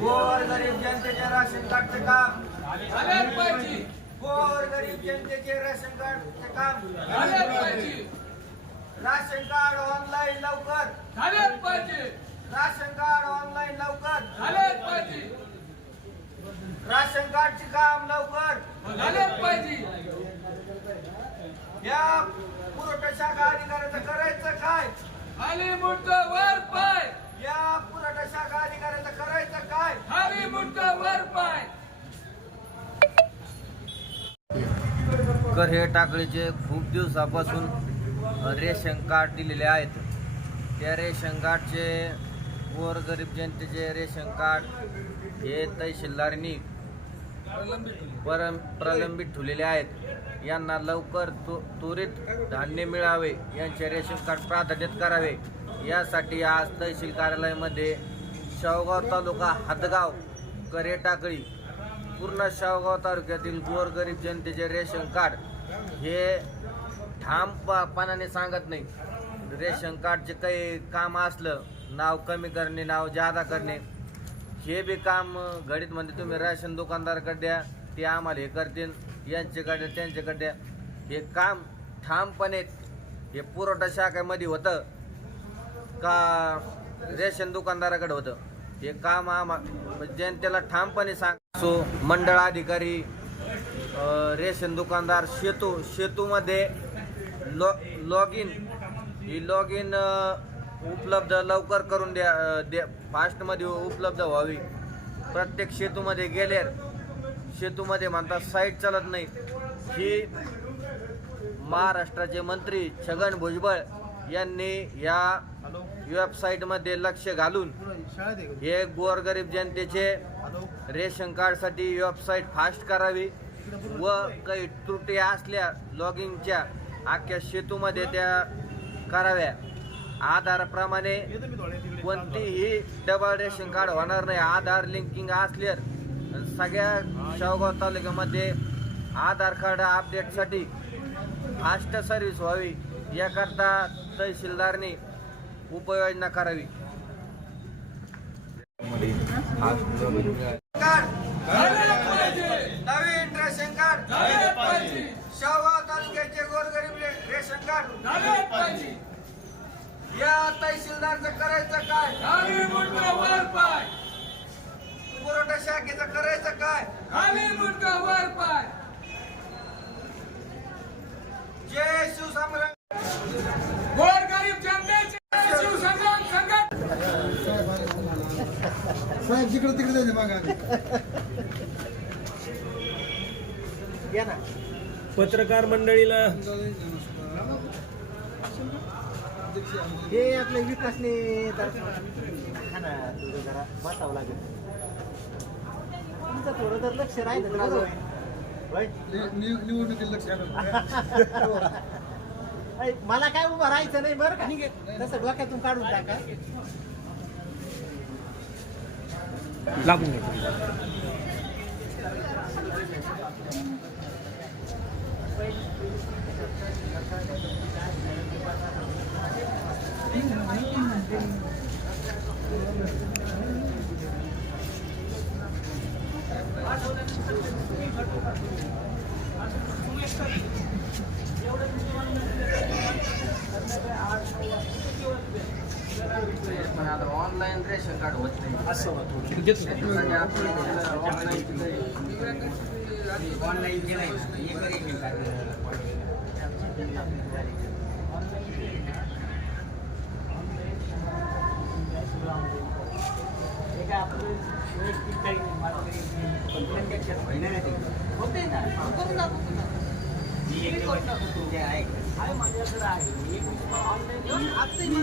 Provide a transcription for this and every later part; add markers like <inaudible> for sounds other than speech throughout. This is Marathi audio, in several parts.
गोर गरीब जनतेचे राशन कार्डचे काम. गोर गरीब जनतेचे राशन कार्डचे काम. राशन कार्ड ऑनलाईन लवकर. राशन कार्ड ऑनलाईन लवकर. राशन कार्डचे काम लवकर. पाहिजे. या पुरवठा शाखा अधिकाऱ्याचं करायचं काय? खाली मुंड वर पाय या पुरवठा शाखा अधिकाऱ्याचं करायचं काय खाली मुंड वर पाय कर हे टाकळीचे खूप दिवसापासून रेशन कार्ड दिलेले आहेत. त्या रेशन कार्डचे गोरगरीब जनतेचे रेशन कार्ड हे तहसीलदारांनी परम प्रलंबित ठेवलेले आहेत. यांना लवकर तु त्वरित धान्य मिळावे यांचे रेशन कार्ड प्राधान्यत करावे. यासाठी आज तहसील कार्यालयामध्ये शावगाव तालुका हदगाव करे टाकळी पूर्ण शावगाव तालुक्यातील गोरगरीब जनतेचे रेशन कार्ड हे ठामपणाने सांगत नाही. रेशन कार्डचे काही काम असलं नाव कमी करणे नाव जादा करणे हे बी काम घडीत म्हणजे तुम्ही राशन दुकानदाराकडे द्या ते आम्हाला हे करतील यांच्याकडे त्यांच्याकडे द्या. हे काम ठामपणे हे पुरवठा शाखेमध्ये होतं का रेशन दुकानदाराकडे होतं? हे काम आम्हा म्हणजे जनतेला ठामपणे सांग सो मंडळ अधिकारी रेशन दुकानदार शेतू शेतूमध्ये लॉ लॉग इन ही लॉग इन उपलब्ध लवकर करून द्या द्या फास्टमध्ये उपलब्ध व्हावी. प्रत्येक शेतूमध्ये गेले शेतूमध्ये म्हणतात साईट चालत नाही. ही महाराष्ट्राचे मंत्री छगन भुजबळ यांनी या वेबसाईटमध्ये लक्ष घालून हे गोरगरीब जनतेचे रेशन कार्डसाठी वेबसाईट फास्ट करावी व काही त्रुटी असल्या लॉगिंगच्या अख्ख्या सेतूमध्ये त्या कराव्या. आधारप्रमाणे कोणतीही डबल रेशन कार्ड होणार नाही. आधार लिंकिंग असल्यास सगळ्या शावगाव तालुक्यामध्ये आधार कार्ड अपडेटसाठी फास्ट सर्व्हिस व्हावी याकरता तहसीलदारने उपाययोजना करावी. नवीन रेशन कार्ड झाल्याच तालुक्याचे गोरगरीब रेशन कार्ड या तहसीलदारचं करायचं काय खाली मुंड वर पाय पुरवठा शाखेचं करायचं काय खाली मुंड वर पाय जय शिवसंग्राम गोरगरीब जनतेचे शिवसंग्राम संघटना साहेब जिकडे तिकडे जायचे मागा पत्रकार मंडळीला हे आपलं विकासने जरा ना तुझं जरा बसावं लागेल. तुमचं थोडं तर लक्ष राहिलं? निवडणुकीत लक्ष <laughs> मला काय उभं राहायचं नाही बरं का? तसं डोक्यातून काढून टाका. लागून घ्या पण आता ऑनलाईन रेशन कार्ड होत नाही. असं होतं. ऑनलाईन केलंय ना होईना ना. होतंय ना एक ते आहे माझ्याकडे आहे. एक ऑनलाईन आजही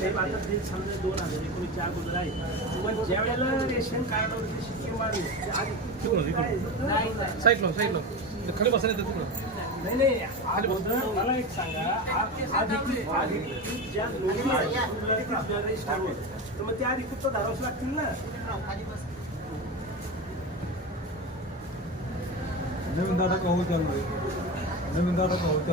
साहेब आता ते समजा दोन हजार एकोणीसच्या अगोदर आहे. पण ज्या वेळेला रेशन कार्डावरती शिक्के मारले ते आधी काय? नाही नाही. साईडला साईडला खाली बसायला येतं तिकडं. नाही नाही अगोदर मला एक सांगा आ- ज्या आहेत, रजिस्टरवर तर मग त्या तर धरावंच लागतील ना? नवीन दादा का होत नवीन दादा का होत